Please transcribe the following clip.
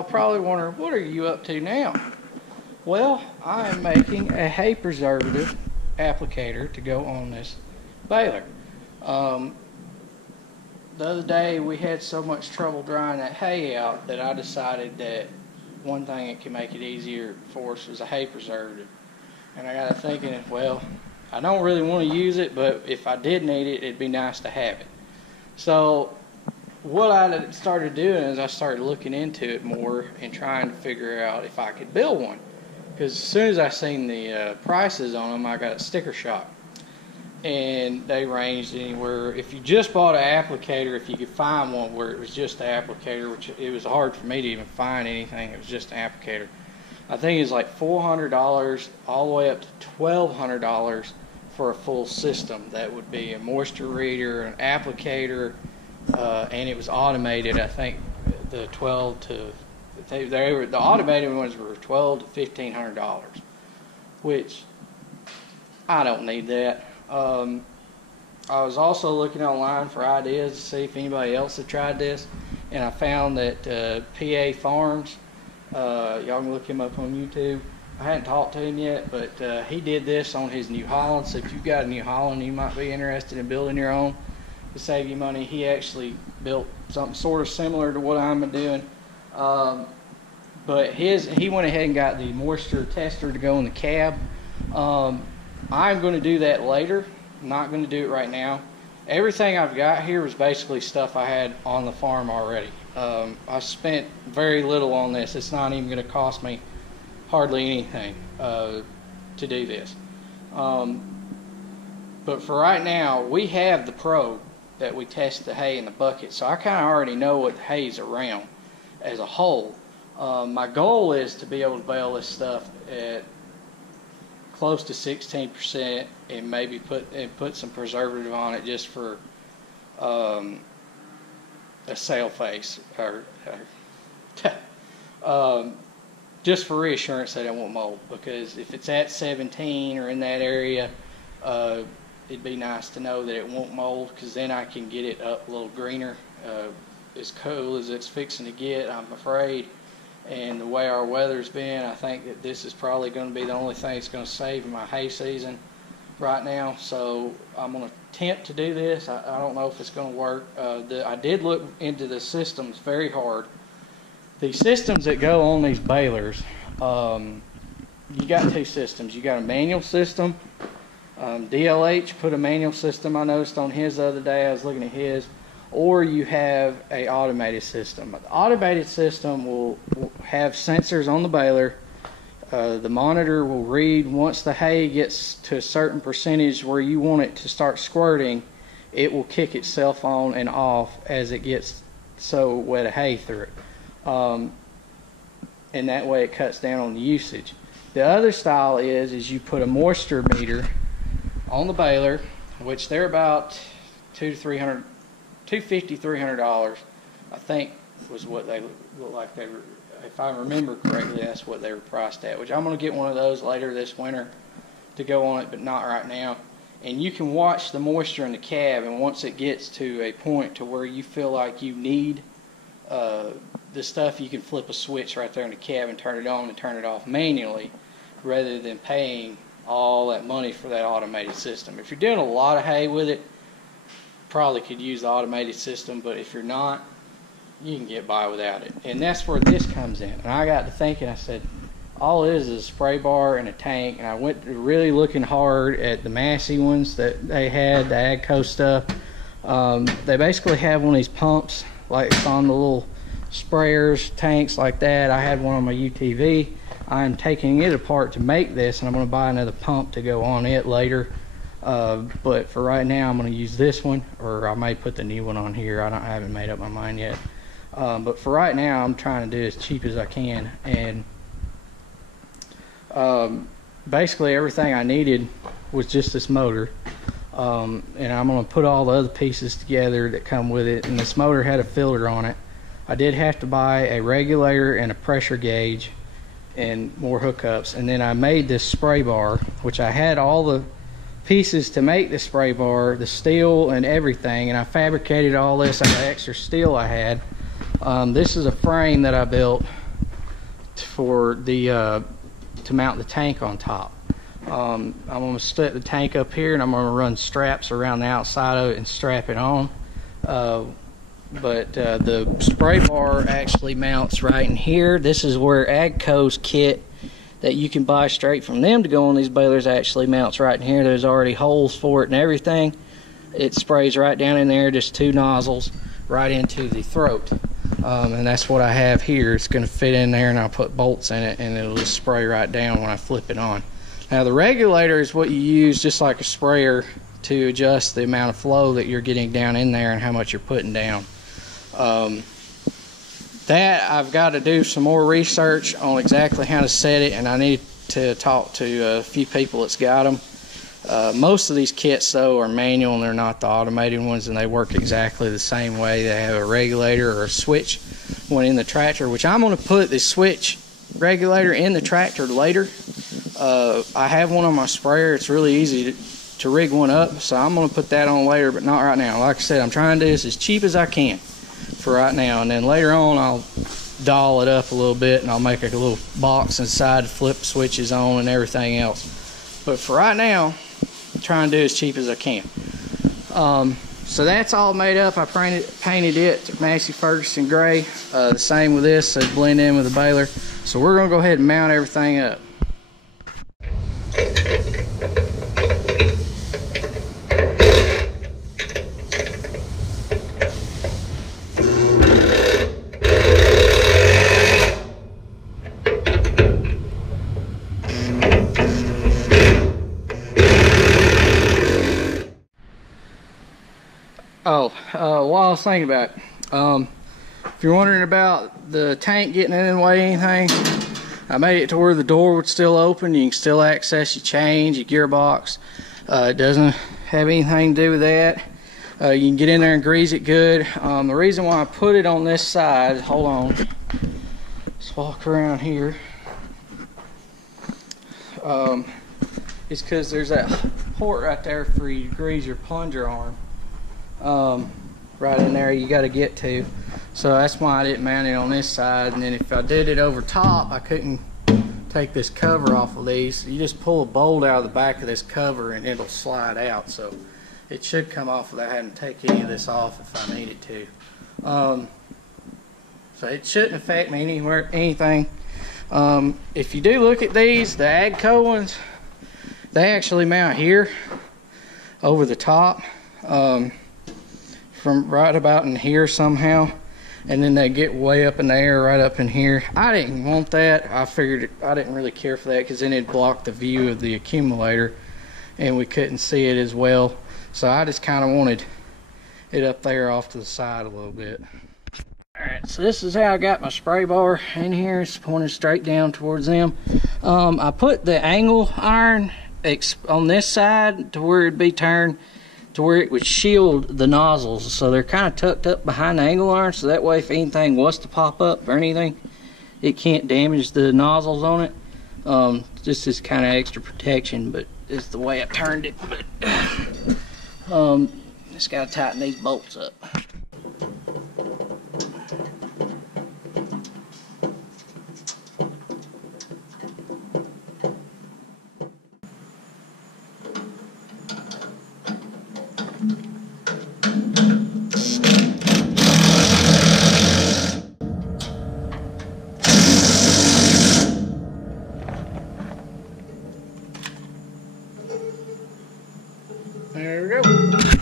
y'all probably wondering, what are you up to now? Well, I am making a hay preservative applicator to go on this baler. The other day we had so much trouble drying that hay out that I decided that one thing that can make it easier for us was a hay preservative. And I got to thinking, well, I don't really want to use it, but if I did need it, it'd be nice to have it. So what I started doing is I started looking into it more and trying to figure out if I could build one. Because as soon as I seen the prices on them, I got a sticker shock. And they ranged anywhere. If you just bought an applicator, if you could find one where it was just an applicator, which it was hard for me to even find anything, it was just an applicator. I think it's like $400 all the way up to $1,200 for a full system. That would be a moisture reader, an applicator, and it was automated. I think the the automated ones were $1,200 to $1,500, which I don't need that. I was also looking online for ideas to see if anybody else had tried this, and I found that PA Farms, y'all can look him up on YouTube. I hadn't talked to him yet, but he did this on his New Holland. So if you've got a New Holland, you might be interested in building your own to save you money. He actually built something sort of similar to what I'm doing. But he went ahead and got the moisture tester to go in the cab. I'm going to do that later. I'm not going to do it right now. Everything I've got here was basically stuff I had on the farm already. I spent very little on this. It's not even going to cost me hardly anything to do this. But for right now, we have the probe that we test the hay in the bucket, so I kind of already know what the hay's around as a whole. My goal is to be able to bale this stuff at close to 16% and maybe put some preservative on it just for a sail face or just for reassurance that it won't mold, because if it's at 17 or in that area, it'd be nice to know that it won't mold, because then I can get it up a little greener. As cool as it's fixing to get, I'm afraid, and the way our weather's been, I think that this is probably going to be the only thing that's going to save my hay season right now. So I'm going to attempt to do this. I don't know if it's going to work. I did look into the systems very hard. The systems that go on these balers, you got two systems. You got a manual system. DLH put a manual system, I noticed on his the other day. I was looking at his. Or you have a automated system. The automated system will have sensors on the baler. The monitor will read once the hay gets to a certain percentage where you want it to start squirting, it will kick itself on and off as it gets so wet of hay through it. And that way it cuts down on the usage. The other style is you put a moisture meter on the baler, which they're about $250 to $300, I think, was what they look like. They were, if I remember correctly, that's what they were priced at, which I'm going to get one of those later this winter to go on it, but not right now. And you can watch the moisture in the cab, and once it gets to a point to where you feel like you need the stuff, you can flip a switch right there in the cab and turn it on and turn it off manually, rather than paying all that money for that automated system. If you're doing a lot of hay with it, probably could use the automated system, but if you're not, you can get by without it. And that's where this comes in. And I got to thinking, I said, all it is a spray bar and a tank. And I went to really looking hard at the Massey ones that they had, the AGCO stuff. They basically have one of these pumps, like it's on the little sprayers, tanks like that. I had one on my UTV. I'm taking it apart to make this, and I'm going to buy another pump to go on it later. But for right now, I'm going to use this one, or I may put the new one on here. I haven't made up my mind yet. But for right now, I'm trying to do it as cheap as I can. And basically, everything I needed was just this motor. And I'm going to put all the other pieces together that come with it. And this motor had a filter on it. I did have to buy a regulator and a pressure gauge and more hookups. And then I made this spray bar, which I had all the pieces to make the spray bar, the steel and everything, and I fabricated all this out of extra steel I had. This is a frame that I built for the to mount the tank on top. I'm going to set the tank up here, and I'm going to run straps around the outside of it and strap it on. But the spray bar actually mounts right in here. This is where AGCO's kit that you can buy straight from them to go on these balers actually mounts right in here. There's already holes for it and everything. It sprays right down in there, just 2 nozzles right into the throat. And that's what I have here. It's going to fit in there, and I'll put bolts in it, and it'll just spray right down when I flip it on. Now the regulator is what you use just like a sprayer to adjust the amount of flow that you're getting down in there and how much you're putting down. That I've got to do some more research on exactly how to set it, and I need to talk to a few people that's got them. Most of these kits though are manual, and they're not the automated ones, and they work exactly the same way. They have a regulator or a switch one in the tractor, which I'm going to put the switch regulator in the tractor later. I have one on my sprayer. It's really easy to rig one up, so I'm going to put that on later, but not right now. Like I said, I'm trying to do this as cheap as I can for right now, and then later on I'll doll it up a little bit, and I'll make a little box inside to flip switches on and everything else. But for right now, I'm trying to do as cheap as I can. So that's all made up. I painted it Massey Ferguson gray. The same with this, so blend in with the baler. So we're going to go ahead and mount everything up. While I was thinking about it, if you're wondering about the tank getting in the way of anything, I made it to where the door would still open. You can still access your chains, your gearbox. It doesn't have anything to do with that. You can get in there and grease it good. The reason why I put it on this side, hold on, let's walk around here, is because there's that port right there for you to grease your plunger arm. Right in there you got to get to, so that's why I didn't mount it on this side. And then if I did it over top, I couldn't take this cover off of these. You just pull a bolt out of the back of this cover and it'll slide out, so it should come off without having to take any of this off if I need it to. So it shouldn't affect me anything. If you do look at these, the AGCO ones, they actually mount here over the top. From right about in here somehow, and then they get way up in the air right up in here. I didn't want that. I figured I didn't really care for that because then it'd block the view of the accumulator and we couldn't see it as well. So I just kind of wanted it up there off to the side a little bit. Alright, so this is how I got my spray bar in here. It's pointed straight down towards them. I put the angle iron on this side to where it'd be turned to where it would shield the nozzles, so they're kind of tucked up behind the angle iron, so that way if anything was to pop up or anything, it can't damage the nozzles on it. Just as kind of extra protection, but it's the way I turned it. But just gotta tighten these bolts up. There we go.